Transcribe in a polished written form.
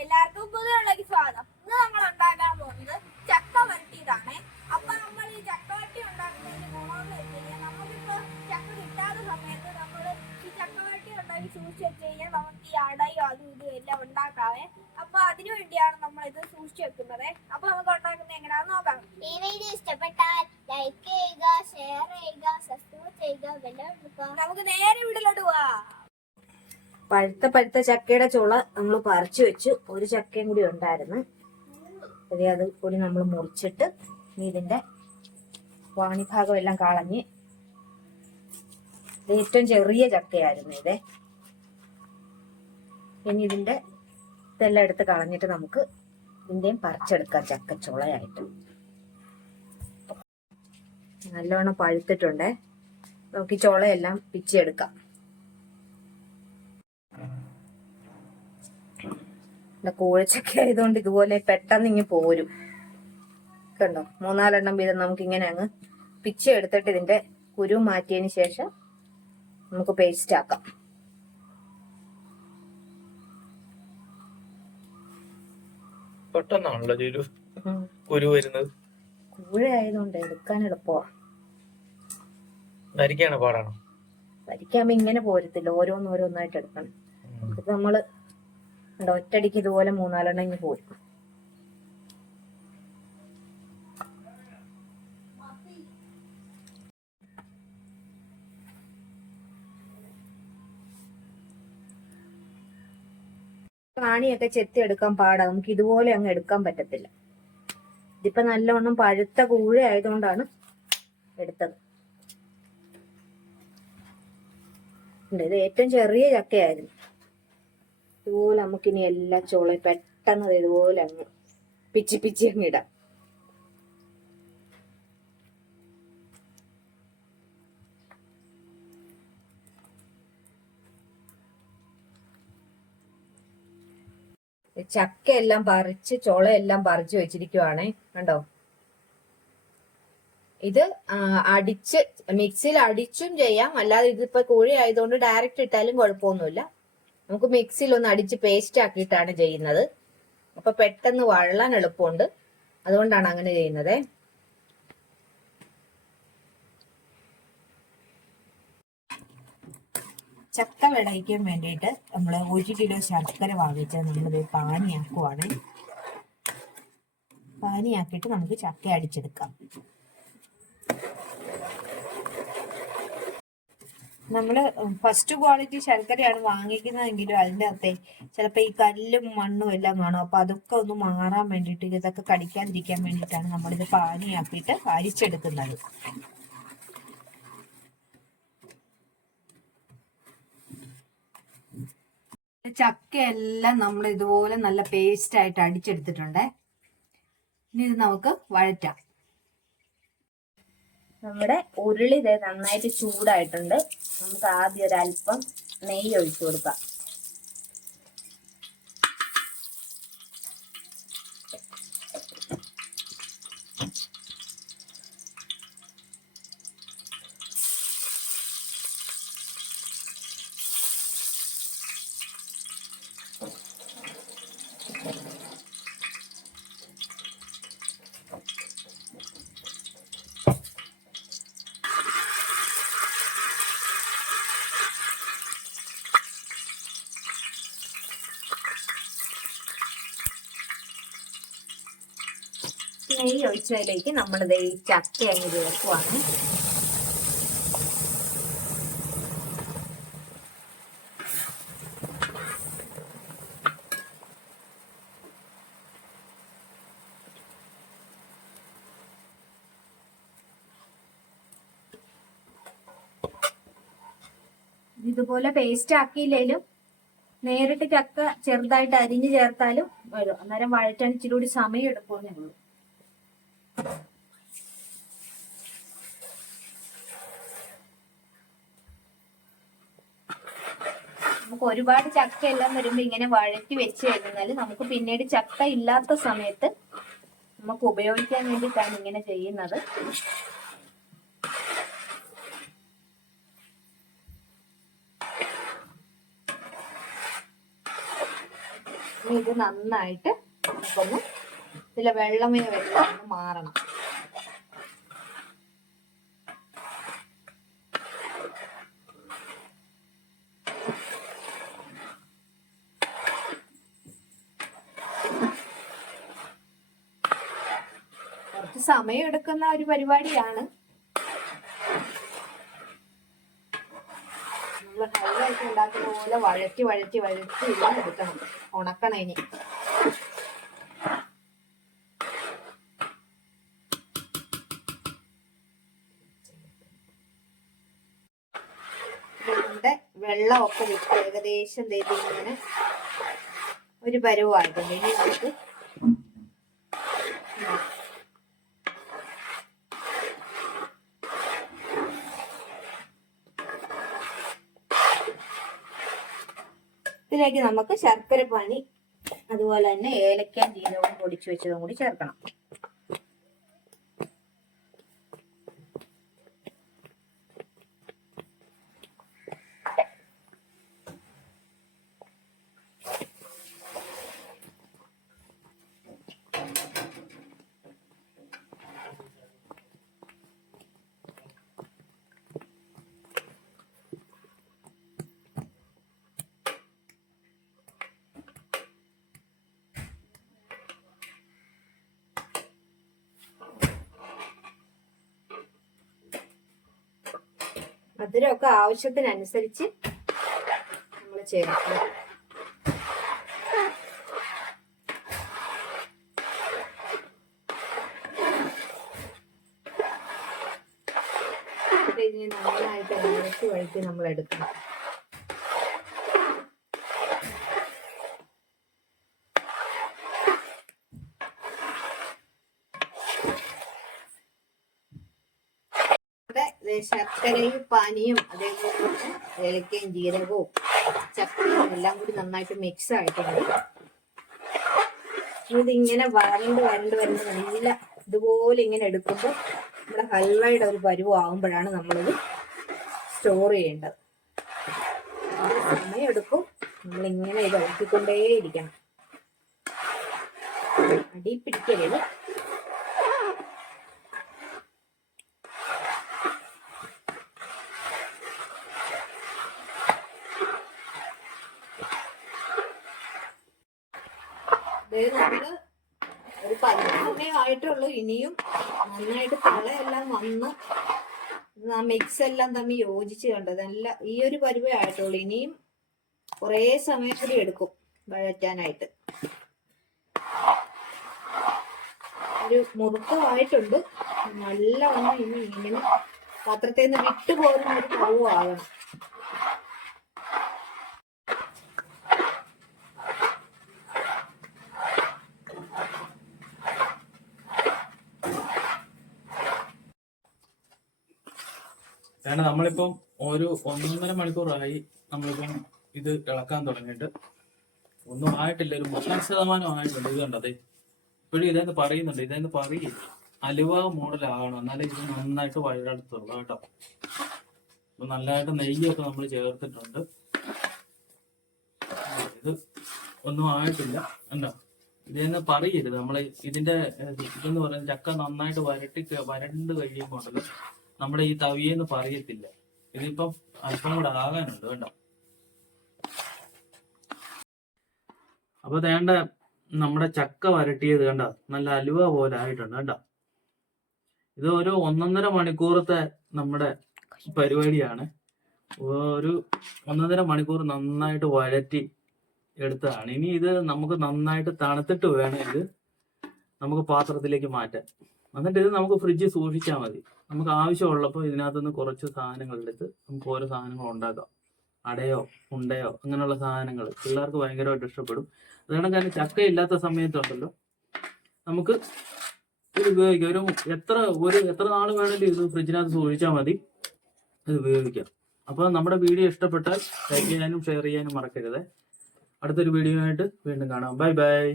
എല്ലാവർക്കും പുതിയുള്ളൊരു സ്വാഗതം. ഇന്ന് നമ്മൾ ഉണ്ടാക്കാൻ പോകുന്നത് ചക്ക വരട്ടിയതാണ്. അപ്പൊ നമ്മൾ ഈ ചക്ക വരട്ടി ഉണ്ടാക്കുന്നതിന്റെ ഗുണമെന്ന് വെച്ച് കഴിഞ്ഞാൽ നമുക്കിപ്പോ ചക്ക കിട്ടാത്ത സമയത്ത് നമ്മൾ ഈ ചക്ക വരട്ടി ഉണ്ടാക്കി സൂക്ഷിച്ച് വെച്ച് കഴിഞ്ഞാൽ നമുക്ക് ഈ അടയും അതും ഇതും എല്ലാം ഉണ്ടാക്കാവേ. അപ്പൊ അതിനു വേണ്ടിയാണ് നമ്മൾ ഇത് സൂക്ഷിച്ച് വെക്കുന്നത്. അപ്പൊ നമുക്ക് ഉണ്ടാക്കുന്നത് എങ്ങനെയാണെന്ന് നോക്കാം. ഈ വീഡിയോ ഇഷ്ടപ്പെട്ടാൽ ലൈക്ക് ചെയ്യുക, ഷെയർ ചെയ്യുക, സബ്സ്ക്രൈബ് ചെയ്യുക. നമുക്ക് നേരെ വീട്ടിലോട്ട് പോവാം. പഴുത്ത ചക്കയുടെ ചുള നമ്മൾ പറിച്ചു വെച്ചു. ഒരു ചക്കയും കൂടി ഉണ്ടായിരുന്നു. അത് കൂടി നമ്മൾ മുറിച്ചിട്ട് ഇതിന്റെ വാണിഭാഗം എല്ലാം കളഞ്ഞ്, ഏറ്റവും ചെറിയ ചക്കയായിരുന്നു ഇത്. ഇനി ഇതിന്റെ ഇതെല്ലാം എടുത്ത് കളഞ്ഞിട്ട് നമുക്ക് ഇതിന്റെയും പറിച്ചെടുക്കാം ചക്കച്ചുളയായിട്ട്. നല്ലോണം പഴുത്തിട്ടുണ്ടേ. നമുക്ക് ഈ ചുളയെല്ലാം പിച്ചെടുക്കാം. കൂഴച്ചക്ക ആയതുകൊണ്ട് ഇതുപോലെ പെട്ടെന്ന് ഇങ്ങ് പോരും. കണ്ടോ, 3-4 വീതം നമുക്ക് ഇങ്ങനെ അങ്ങ് പിച്ചി എടുത്തിട്ട് ഇതിന്റെ കുരു മാറ്റിയതിന് ശേഷം നമുക്ക് പേസ്റ്റ് ആക്കാം. പെട്ടെന്നാണല്ലോ കുരു വരുന്നത്. കൂഴ ആയതുകൊണ്ട് എടുക്കാൻ എളുപ്പമാണ്. വരിക്കാണ് പാടാണോ? വരിക്കാകുമ്പോ ഇങ്ങനെ പോരത്തില്ല, ഓരോന്നോരോന്നായിട്ട് എടുക്കണം. ഇത് നമ്മള് ഒറ്റടിക്ക് ഇതുപോലെ 3-4 ഇങ്ങ് പോരും. കാണിയൊക്കെ ചെത്തി എടുക്കാൻ പാടാ, നമുക്ക് ഇതുപോലെ അങ്ങ് എടുക്കാൻ പറ്റത്തില്ല. ഇതിപ്പോ നല്ലവണ്ണം പഴുത്ത കൂഴ ആയതുകൊണ്ടാണ് എടുത്തത്. ഇത് ഏറ്റവും ചെറിയ ചക്കയായിരുന്നു. ഇതുപോലെ നമുക്കിനി എല്ലാ ചോളയും പെട്ടെന്ന് ഇതുപോലെ അങ്ങ് പിച്ചി അങ്ങ് ഇടാം. ചക്കയെല്ലാം പറിച്ച് ചോളയെല്ലാം പറിച്ച് വെച്ചിരിക്കുവാണേ. കണ്ടോ, ഇത് അടിച്ച് മിക്സിയിൽ അടിച്ചും ചെയ്യാം, അല്ലാതെ ഇതിപ്പോ കോഴി ആയതുകൊണ്ട് ഡയറക്റ്റ് ഇട്ടാലും കുഴപ്പമൊന്നുമില്ല. നമുക്ക് മിക്സിയിൽ ഒന്ന് അടിച്ച് പേസ്റ്റ് ആക്കിയിട്ടാണ് ചെയ്യുന്നത്. അപ്പൊ പെട്ടെന്ന് വഴലാൻ എളുപ്പമുണ്ട്, അതുകൊണ്ടാണ് അങ്ങനെ ചെയ്യുന്നത്. ചക്ക വിളയിക്കാൻ വേണ്ടിയിട്ട് നമ്മൾ 1 കിലോ ശർക്കര വാങ്ങിച്ച് നമ്മളിത് പാനിയാക്കുവാണ്. പാനിയാക്കിയിട്ട് നമുക്ക് ചക്ക അടിച്ചെടുക്കാം. നമ്മള് ഫസ്റ്റ് ക്വാളിറ്റി ശർക്കരയാണ് വാങ്ങിക്കുന്നതെങ്കിലും അതിൻ്റെ അകത്തെ ചിലപ്പോൾ ഈ കല്ലും മണ്ണും എല്ലാം കാണും. അപ്പൊ അതൊക്കെ ഒന്ന് മാറാൻ വേണ്ടിയിട്ട്, ഇതൊക്കെ കടിക്കാതിരിക്കാൻ വേണ്ടിയിട്ടാണ് നമ്മളിത് പാനിയാക്കിയിട്ട് അരിച്ചെടുക്കുന്നത്. ചക്കയെല്ലാം നമ്മൾ ഇതുപോലെ നല്ല പേസ്റ്റ് ആയിട്ട് അടിച്ചെടുത്തിട്ടുണ്ട്. ഇനി ഇത് നമുക്ക് വഴറ്റാം. നമ്മുടെ ഉരുളി ഇത് നന്നായിട്ട് ചൂടായിട്ടുണ്ട്. നമുക്ക് ആദ്യം ഒരല്പം നെയ്യ് ഒഴിച്ചു കൊടുക്കാം. നെയ്യ് ഒഴിച്ചതിലേക്ക് നമ്മളിത് ഈ ചക്ക അങ്ങ് ചേർക്കുവാണ്. ഇതുപോലെ പേസ്റ്റ് ആക്കിയില്ലേലും നേരിട്ട് ചക്ക ചെറുതായിട്ട് അരിഞ്ഞു ചേർത്താലും വരും. അന്നേരം വഴറ്റാൻ ഇച്ചിരി കൂടി സമയം എടുക്കുമെന്നേ ഉള്ളൂ. നമുക്ക് ഒരുപാട് ചക്ക എല്ലാം വരുമ്പോ ഇങ്ങനെ വഴറ്റി വെച്ച് കഴിഞ്ഞാൽ നമുക്ക് പിന്നീട് ചക്ക ഇല്ലാത്ത സമയത്ത് നമുക്ക് ഉപയോഗിക്കാൻ വേണ്ടിയിട്ടാണ് ഇങ്ങനെ ചെയ്യുന്നത്. ഇനി ഇത് നന്നായിട്ട് നമുക്കൊന്ന് ഇതിലെ വെള്ളമേ വെള്ളം ഒന്ന് മാറണം. കുറച്ച് സമയം എടുക്കുന്ന ഒരു പരിപാടിയാണ്. നമ്മൾ ഹൽവയൊക്കെ ഉണ്ടാക്കുന്ന പോലെ വഴറ്റി വഴറ്റി വഴറ്റി ഇങ്ങനെ എടുക്കണം, ഉണക്കണം. ഇനി ഇതിന്റെ വെള്ളമൊക്കെ വിട്ട് ഏകദേശം ഇങ്ങനെ ഒരു പരുവായിട്ടുണ്ട്. ഇനി നമുക്ക് ഇതിലേക്ക് നമുക്ക് ശർക്കര പാനി അതുപോലെ തന്നെ ഏലക്ക ജീരകവും പൊടിച്ചു വെച്ചതും കൂടി ചേർക്കണം. മധുരമൊക്കെ ആവശ്യത്തിനനുസരിച്ച് നമ്മൾ ചേർക്കുക. ഇതിനെ നന്നായിട്ട് വഴറ്റി നമ്മൾ എടുക്കണം. ശർക്കരയും പാനിയും അതേപോലെ ഏലക്കയും ജീരകവും ചക്കയും എല്ലാം കൂടി നന്നായിട്ട് മിക്സ് ആയിട്ടുണ്ട്. ഇതിങ്ങനെ വരണ്ട് നല്ല ഇതുപോലെ ഇങ്ങനെ എടുക്കുമ്പോൾ നമ്മുടെ ഹൽവയുടെ ഒരു പരുവം ആകുമ്പോഴാണ് നമ്മളിത് സ്റ്റോർ ചെയ്യേണ്ടത്. സമയം എടുക്കും. നമ്മളിങ്ങനെ ഇത് ഇളക്കിക്കൊണ്ടേയിരിക്കണം, അടി പിടിക്കരുത്. നമ്മള് ഒരു 11 ആയിട്ടുള്ളൂ. ഇനിയും നന്നായിട്ട് തിളയെല്ലാം വന്ന് ആ മിക്സ് എല്ലാം തമ്മിൽ യോജിച്ച് കണ്ടത് നല്ല ഈ ഒരു പരുവേ ആയിട്ടുള്ളൂ. ഇനിയും കുറേ സമയം കൂടി എടുക്കും വഴറ്റാനായിട്ട്. ഒരു മുറുക്കമായിട്ടുണ്ട്. നല്ലവണ്ണം ഇനി ഇങ്ങനെ പാത്രത്തിൽ നിന്ന് വിട്ടുപോകുന്ന ഒരു പരുവാകണം. കാരണം നമ്മളിപ്പം ഒരു 1.5 മണിക്കൂറായി നമ്മളിപ്പം ഇത് ഇളക്കാൻ തുടങ്ങിയിട്ട്. ഒന്നും ആയിട്ടില്ല, ഒരു 30% ആയിട്ടുണ്ട്. ഇത് കണ്ടതേ ഇപ്പോഴും ഇതെന്ന് പറയുന്നുണ്ട്. ഇതെന്ന് പറയും അലുവ മോഡലാകണം, എന്നാലേ ഇത് നന്നായിട്ട് വഴടത്തുള്ളൂ കേട്ടോ. അപ്പൊ നല്ലതായിട്ട് നെയ്യൊക്കെ നമ്മൾ ചേർത്തിട്ടുണ്ട്. ഇത് ഒന്നും ആയിട്ടില്ല കണ്ടോ. ഇതെന്ന് പറയരുത്. നമ്മള് ഇതിന്റെ ഇതെന്ന് പറയുന്നത് ചക്ക നന്നായിട്ട് വരണ്ട് കഴിയുമ്പോൾ ഉണ്ടല്ലോ നമ്മുടെ ഈ തവിയെന്ന് പറയത്തില്ല. ഇതിപ്പം അല്പം കൂടെ ആകാനുണ്ട് കേട്ടോ. അപ്പൊ വേണ്ട നമ്മുടെ ചക്ക വരട്ടിയത് കണ്ട നല്ല അലുവ പോലെ ആയിട്ടുണ്ട് കേട്ടോ. ഇത് ഒരു 1.5 മണിക്കൂറത്തെ നമ്മുടെ പരിപാടിയാണ്. ഒരു 1.5 മണിക്കൂർ നന്നായിട്ട് വഴറ്റി എടുത്തതാണ്. ഇനി ഇത് നമുക്ക് നന്നായിട്ട് തണുത്തിട്ട് വേണം ഇത് നമുക്ക് പാത്രത്തിലേക്ക് മാറ്റാൻ. എന്നിട്ട് ഇത് നമുക്ക് ഫ്രിഡ്ജിൽ സൂക്ഷിച്ചാൽ മതി. നമുക്ക് ആവശ്യമുള്ളപ്പോൾ ഇതിനകത്തുനിന്ന് കുറച്ച് സാധനങ്ങൾ എടുത്ത് നമുക്ക് ഓരോ സാധനങ്ങൾ ഉണ്ടാക്കാം. അടയോ ഉണ്ടയോ അങ്ങനെയുള്ള സാധനങ്ങൾ പിള്ളേർക്ക് ഭയങ്കരമായിട്ട് ഇഷ്ടപ്പെടും. അതുകൊണ്ട് തന്നെ ചക്ക ഇല്ലാത്ത സമയത്തുണ്ടല്ലോ നമുക്ക് ഇത് ഉപയോഗിക്കാം. എത്ര നാൾ വേണമെങ്കിലും ഇത് ഫ്രിഡ്ജിനകത്ത് സൂക്ഷിച്ചാൽ മതി, ഇത് ഉപയോഗിക്കാം. അപ്പോൾ നമ്മുടെ വീഡിയോ ഇഷ്ടപ്പെട്ടാൽ ലൈക്ക് ചെയ്യാനും ഷെയർ ചെയ്യാനും മറക്കരുത്. അടുത്തൊരു വീഡിയോ ആയിട്ട് വീണ്ടും കാണാം. Bye bye.